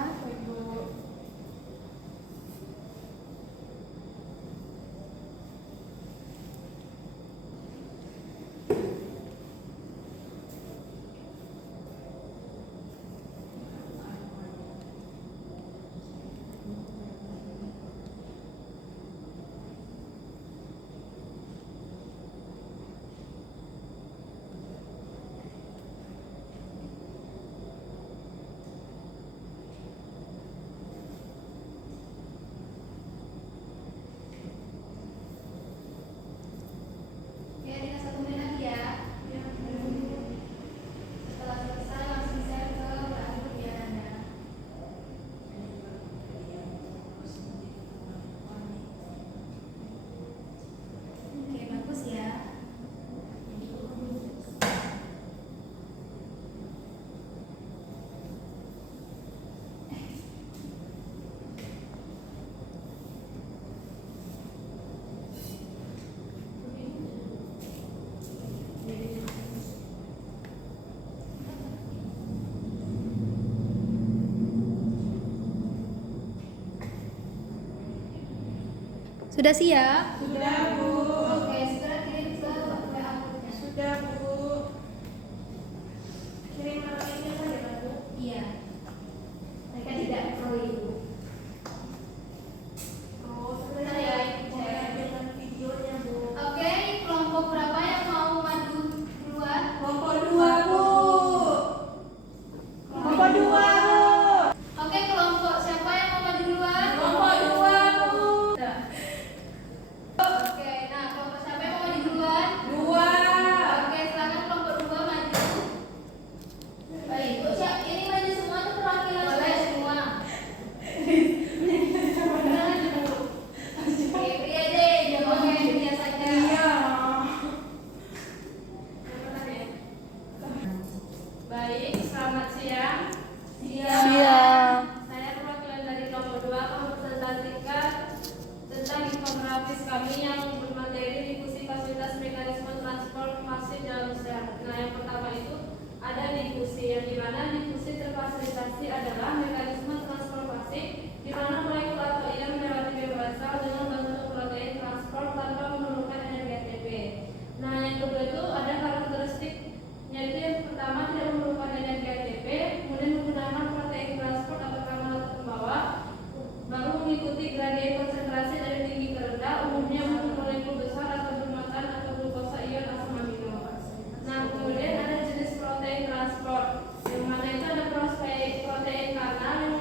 Oke, tinggal 1 menit lagi ya. Setelah selesai langsung share ke akhir biar Anda. Oke, bagus ya. Sudah siap? Sudah, Bu. Oke, segera kirim ke WA grupnya. Sudah, Bu. Kirim linknya saja, kan, Bu? Iya. Mereka tidak perlu itu. Terus, Sebentar ya, saya dengan videonya, Bu. Oke, kelompok berapa yang mau maju duluan? Kelompok 2, Bu. Kelompok 2, Bu. Oke, kelompok siapa yang mau maju duluan? Kelompok 2, Bu. Oke, nah kelompok siapa yang mau maju duluan? 2. Oke, silakan kelompok 2 maju. Baik, Bu, ini maju semua tuh perwakilan boleh semua. Oke, pria deh, oke, pria saja. Iya. Baik, selamat siang. Siang. Saya perwakilan dari kelompok 2 akan mempresentasikan tentang infografis kami yang bermateri diskusi fasilitas mekanisme transportasi dalam sehat. Nah, yang pertama itu ada diffusi, yang dimana diffusi terfasilitasi adalah mekanisme transportasi di mana molekul atau ion melewati membrana sel dengan bentuk protein transport tanpa memerlukan energi ATP. Nah, yang kedua itu ada karakteristik, yaitu yang pertama tidak memerlukan energi ATP, kemudian menggunakan protein transport atau kanal pembawa, baru mengikuti gradien konsentrasi dari tinggi ke rendah, umumnya untuk molekul besar atau bermuatan atau glukosa ion asam amino. Nah, kemudian ada jenis protein transport, yang mana itu ada protein kanal yang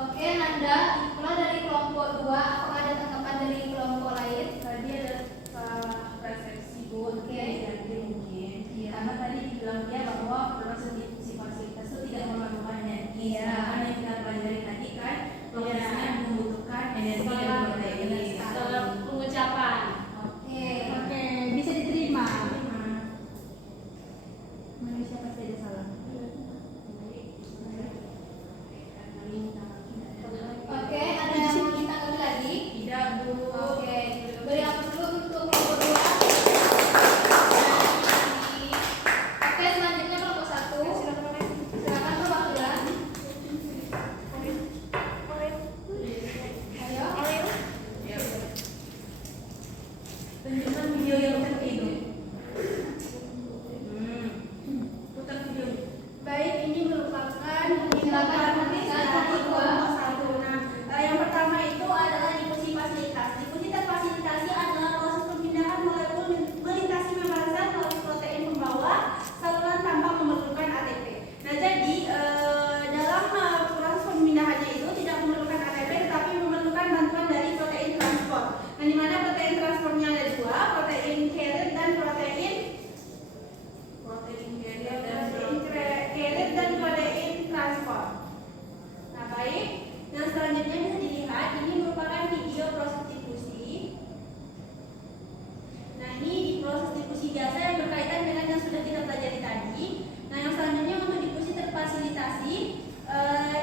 Oke, Nanda, itulah dari kelompok 2. Apakah ada tanggapan dari kelompok lain? Tadi ada salah persepsi Bu, Oke. jadi mungkin karena tadi dibilang dia bahwa proses diskusi fasilitas itu tidak memerlukan energi. Iya. Sedangkan yang kita pelajari tadi kan prosesnya membutuhkan energi dan protein. Salah pengucapan. Oke. Oke, bisa diterima. Manusia pasti ada salah. Oke, ada yang mau ditanggapi lagi? Tidak Bu. Oke, beri hapus dulu untuk kelompok 2. Oke, selanjutnya kelompok 1. Silakan perwakilan. Ayo. Tunjukkan video yang tertidur. Putar video. Baik, ini merupakan Silakan dari kelompok kelompok 1. Nah, yang pertama itu adalah difusi fasilitas. Difusi terfasilitasi adalah proses pemindahan molekul melintasi membran sel melalui protein pembawa saluran tanpa memerlukan ATP. Nah, jadi dalam proses pemindahannya itu tidak memerlukan ATP, tetapi memerlukan bantuan dari protein transport. Nah, di mana protein transportnya ada dua, protein carrier dan protein transport. Nah, baik. Yang selanjutnya bisa dilihat, ini merupakan video proses difusi. Nah, ini di proses difusi biasa yang berkaitan dengan yang sudah kita pelajari tadi. Nah, yang selanjutnya untuk difusi terfasilitasi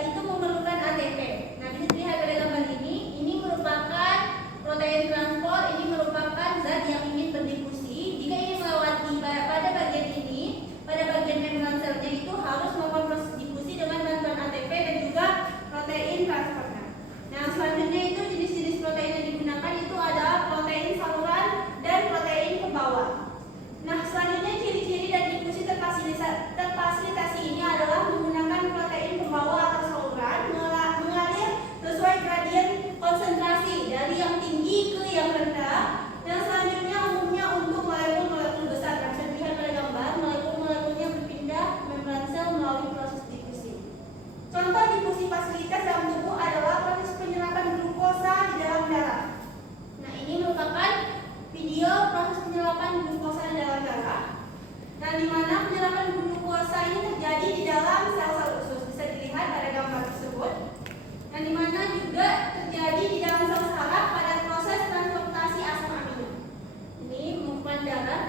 itu memerlukan ATP. Nah, bisa dilihat pada gambar ini merupakan protein transport, ini merupakan zat yang ingin berdifusi. Jika ingin melewati pada bagian ini, pada bagian membran selnya itu harus melakukan proses difusi dengan bantuan ATP dan juga protein transportnya. Nah, selanjutnya itu jenis-jenis protein yang digunakan itu adalah protein saluran dan protein pembawa. Nah, selanjutnya ciri-ciri dan difusi terfasilitasi ini adalah menggunakan protein pembawa atau saluran mengalir sesuai gradien konsentrasi dari yang tinggi ke yang rendah. Dan selanjutnya umumnya untuk molekul-molekul besar. Nah, bisa dilihat pada gambar molekul-molekulnya berpindah membran sel melalui proses difusi. Contoh difusi fasilitas dalam tubuh adalah proses penyerapan glukosa di dalam darah. Nah, ini merupakan video proses penyerapan glukosa di dalam darah. Nah, di mana penyerapan glukosa ini terjadi di dalam sel-sel usus. Bisa dilihat pada gambar tersebut. Dan di mana juga terjadi di dalam sel saraf pada proses transportasi asam amino. Ini merupakan darah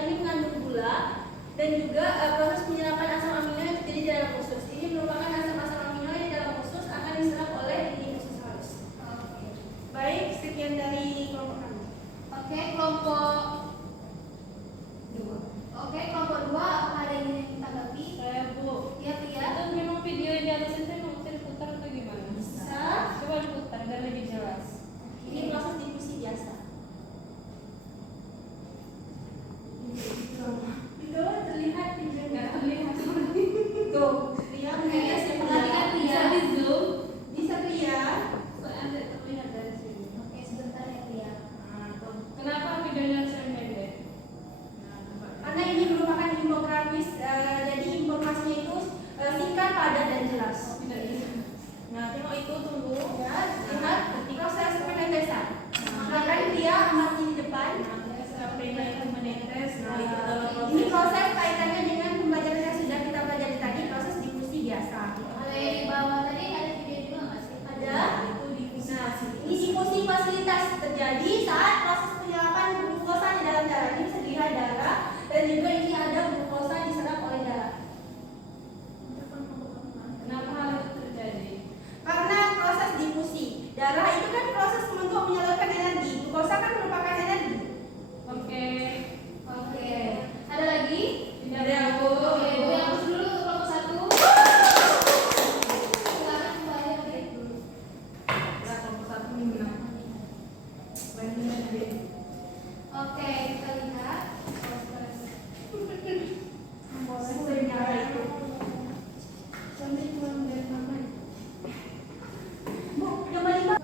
ini mengandung gula dan juga proses penyerapan asam amino yang terjadi di dalam usus. Ini merupakan asam amino yang di dalam usus akan diserap oleh dinding usus halus. Baik, sekian dari kelompok kami. Oke, kelompok 2. Apakah ada yang ingin ditanggapi? Saya Bu. Iya, Pria. Itu memang video yang di atas itu memang bisa diputar atau gimana? Bisa. Coba diputar dan lebih jelas. Ini proses difusi biasa. Itu terlihat Nggak terlihat. tuh, Ria menghias yang Perhatikan Pria. Bisa di zoom. bisa Ria. Soalnya tidak terlihat dari sini. Oke, sebentar ya, Pria. Kenapa videonya harus pendek? Karena ini merupakan infografis, jadi informasinya itu singkat, padat dan jelas. Tidak bisa. Nah, tengok itu, tunggu ya, lihat proses penetesan. Silakan Ria amati di depan. Ini proses kaitannya dengan pembelajaran yang sudah kita pelajari tadi, proses difusi biasa. Kalau yang di bawah tadi ada video juga nggak sih? Ada. Nah, ini difusi fasilitas terjadi saat proses penyerapan glukosa di dalam darah. Ini bisa dilihat darah dan juga ini ada glukosa diserap oleh darah. Kenapa hal itu terjadi? Karena proses difusi darah itu kan proses untuk menyalurkan energi. Glukosa kan merupakan energi. Oke. Ada lagi? Tidak ada Bu. Oke, Bu, yang hapus dulu untuk kelompok 1. Silakan kembali update dulu. Oke, kita lihat. Bu, coba lihat.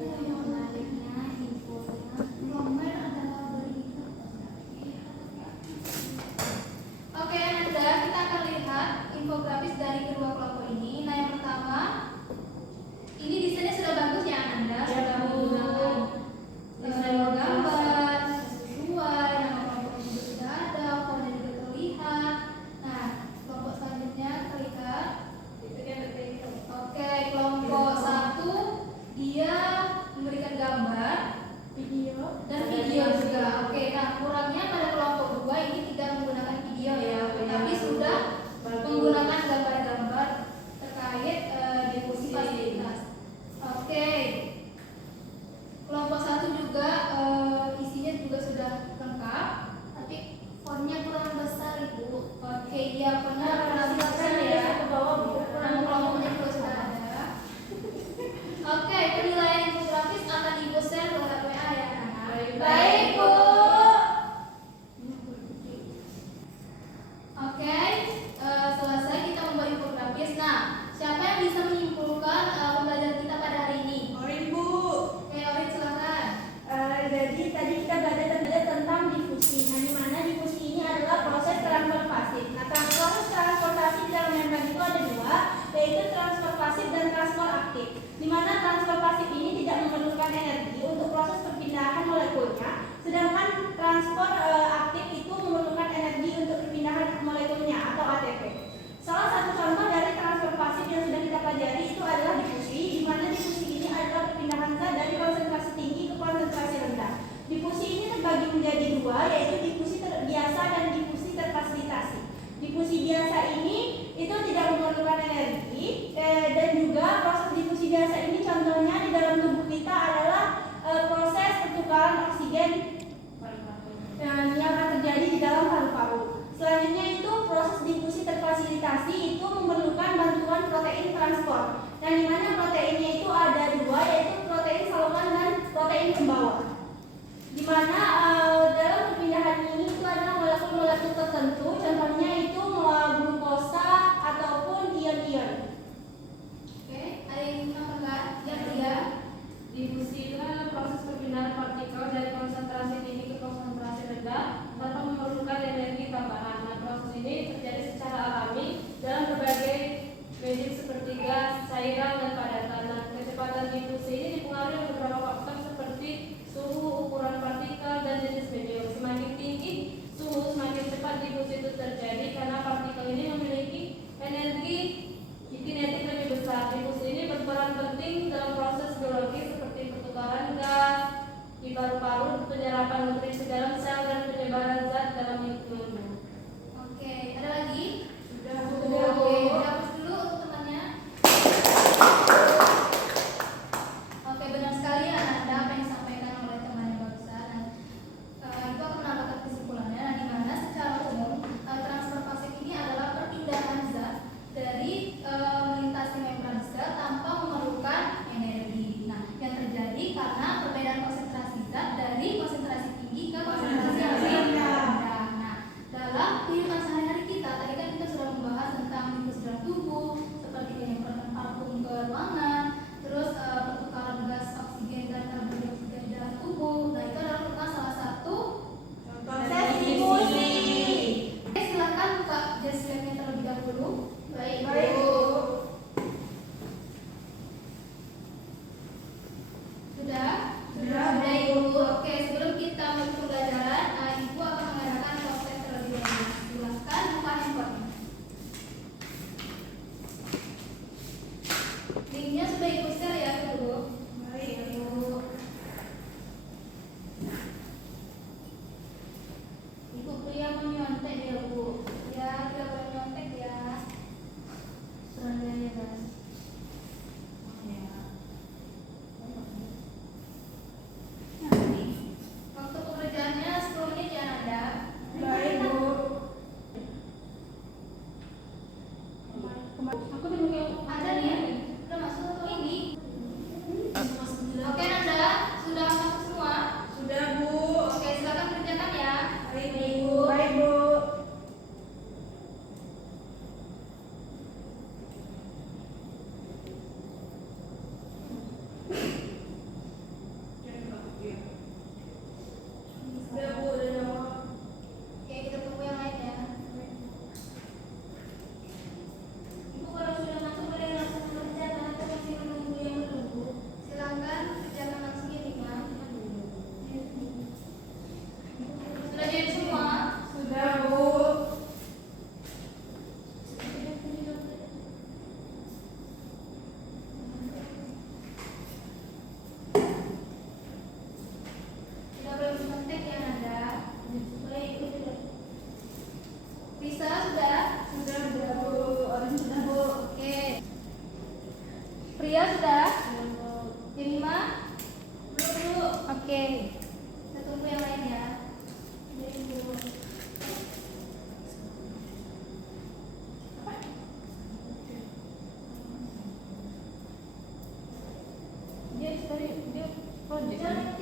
Yang menariknya infonya nomor adalah berita. Oke, Nanda, kita akan lihat infografis dari kedua kelompok ini. Nah, yang pertama fasilitasi itu memerlukan bantuan protein transport. Yang dimana proteinnya itu ada dua, yaitu protein saluran dan protein pembawa. Dimana dalam perpindahan ini itu ada molekul-molekul tertentu, contohnya itu glukosa ataupun ion-ion. Oke, ada yang ingin menambahkan? Ya, Pria. Difusi itu adalah proses perpindahan partikel dari konsentrasi tinggi ke konsentrasi rendah tanpa memerlukan energi tambahan. Nah, proses ini terjadi secara alami dalam berbagai medium seperti gas, cairan, dan padatan. Nah, kecepatan difusi ini dipengaruhi oleh beberapa faktor seperti suhu, ukuran partikel, dan jenis medium. Semakin tinggi suhu, semakin cepat difusi itu terjadi karena partikel ini memiliki energi kinetik lebih besar. Difusi ini berperan penting dalam proses biologis seperti pertukaran gas di paru-paru, penyerapan nutrisi dalam sel, dan penyebaran zat dalam lingkungan. Oke, ada lagi? Sudah, Oke, dihapus dulu untuk temannya. Oke, benar sekali Ananda apa yang disampaikan oleh temannya barusan. Itu akan menambahkan kesimpulannya, di mana secara umum transportasi ini adalah perpindahan zat dari melintasi membran sel tanpa memerlukan energi. Nah, yang terjadi karena perbedaan konsentrasi zat dari konsentrasi tinggi ke konsentrasi yang lebih rendah. Nah, dalam kehidupan sehari-hari kita, tadi kan kita sudah membahas tentang difus dalam tubuh, seperti penyemprotan parfum ke ruangan, terus pertukaran gas oksigen dan karbon dioksida di dalam tubuh. Nah, itu adalah merupakan salah satu Proses difusi. Oke, silakan buka jas labnya terlebih dahulu. Baik, Bu. Sudah? Sudah, Sudah, Ibu. Oke, sebelum kita mulai pembelajaran, Ibu akan mengadakan proses terlebih dahulu. Silakan buka handphone. Linknya sudah Ibu share ya, Bu. Baik, Ibu. Ibu Pria mau nyontek ya, Bu. Ya, tidak boleh nyontek ya. Sebenarnya kan. Waktu pekerjaannya 10 menit ya, Nanda. baik Bu. Aku dibuka Ada nih, udah masuk atau ini? Oke, Nanda, sudah masuk semua? Sudah Bu. Oke, silakan kerjakan ya. Baik Bu. Baik Bu. Sudah Bu, udah jawab. Oke, kita tunggu yang lain ya. Ibu kalau sudah masuk boleh langsung mengerjakan atau masih menunggu yang menunggu? Silakan kerjakan langsung ya, Mima. Sudah jadi semua? Sudah Bu. Tidak boleh mencontek ya, Nanda. Baik, sudah. Bisa sudah? Sudah Bu. Orang sudah Bu. Oke. Pria sudah? Jemima? Belum dulu. Oke. Kita tunggu yang lain ya. Baik, Bu. dia project.